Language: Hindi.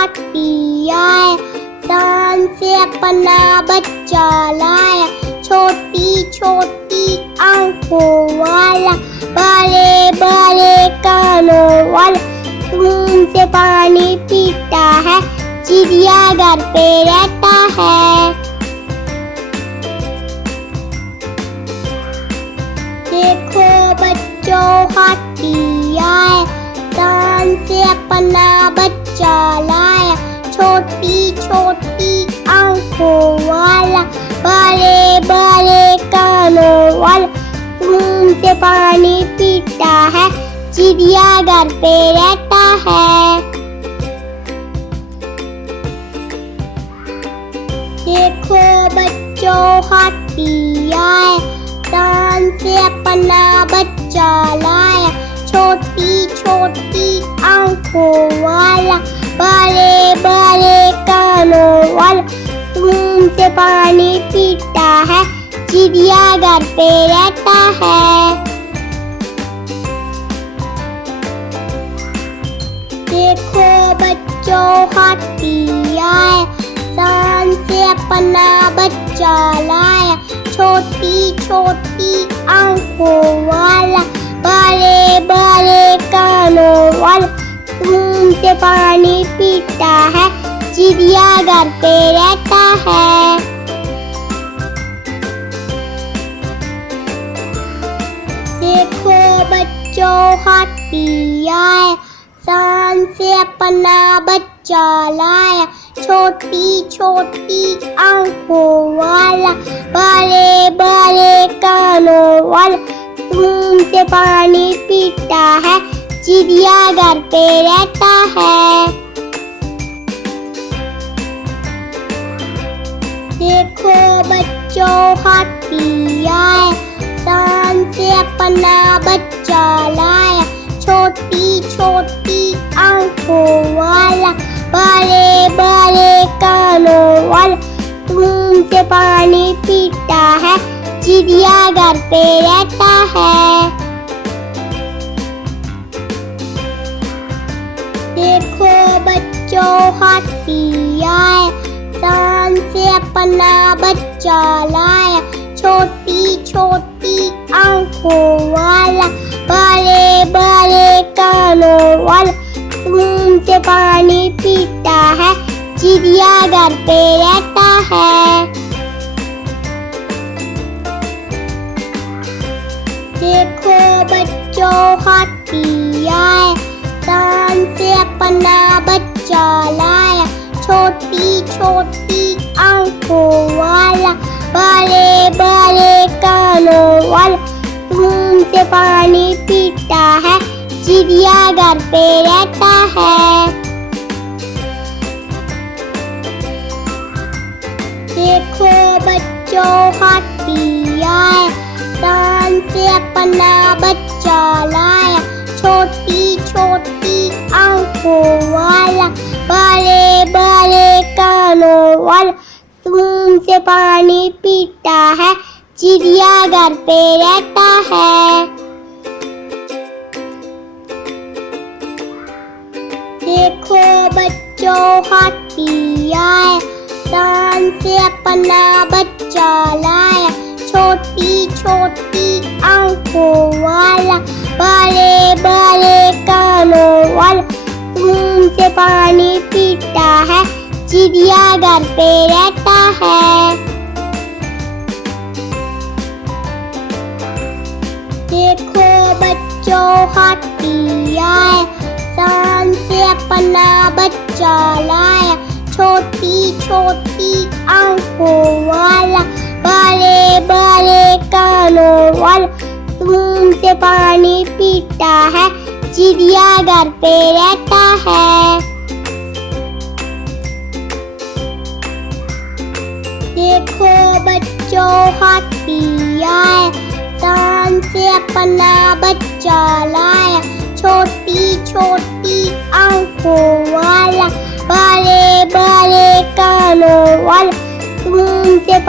हाथी आया, शान से अपना बच्चा लाया। छोटी छोटी आंखों वाला, बड़े बड़े कानों वाला, धूम से पानी पीता है, चिड़ियाघर पे रहता है। देखो बच्चों हाथी आया, शान से अपना बच्चा लाया। छोटी छोटी आंखों वाला, बड़े बड़े कानों वाला, धूम से पानी पीता है, चिड़ियाघर पे रहता है। देखो बच्चों हाथी आया, शान से अपना बच्चा लाया। छोटी छोटी आंखों वाला, बड़े बड़े कानों वाला, धूम से पानी पीता है, चिड़ियाघर पे रहता है। देखो बच्चों हाथी आया, शान से अपना बच्चा लाया। छोटी छोटी आंखों वाला, बड़े बड़े कानों वाला, धूम से पानी पीता है, चिड़ियाघर पे रहता है। देखो बच्चों हाथी आया, शान से अपना बच्चा लाया। छोटी छोटी आंखों वाला, बड़े बड़े कानों वाला, धूम से पानी पीता है, चिड़ियाघर पे रहता है। देखो बच्चों हाथी आया, शान से अपना बच्चा लाया। छोटी छोटी आंखों वाला, बड़े बड़े कानों वाला, धूम से पानी पीता है, चिड़ियाघर पे रहता है। देखो बच्चों हाथी आया, शान से अपना बच्चा लाया। छोटी छोटी आंखों वाला, बड़े बड़े कानों वाला, धूम से पानी पीता है, चिड़ियाघर पे रहता है। देखो बच्चों हाथी आया, शान से अपना बच्चा लाया। छोटी छोटी आंखों वाला, बड़े बड़े कानों वाला, धूम से पानी पीता है, चिड़ियाघर पे रहता है। देखो बच्चों हाथी आया, शान से अपना बच्चा लाया। छोटी छोटी आंखों वाला, बड़े बड़े कानों वाला, धूम से पानी पीता है, चिड़ियाघर पे रहता है। देखो बच्चों हाथी आया, शान से अपना बच्चा लाया। छोटी छोटी आंखों वाला, बड़े बड़े कानों वाला, धूम से पानी पीता है, चिड़ियाघर पे रहता है। देखो बच्चों हाथी आया, शान से अपना बच्चा लाया। छोटी छोटी आंखों वाला, बड़े बड़े कानों वाला, धूम से पानी पीता है, चिड़ियाघर पे रहता है। देखो बच्चों हाथी आया, शान से अपना बच्चा लाया। छोटी छोटी आंखों वाला, बड़े बड़े कानों वाला, धूम से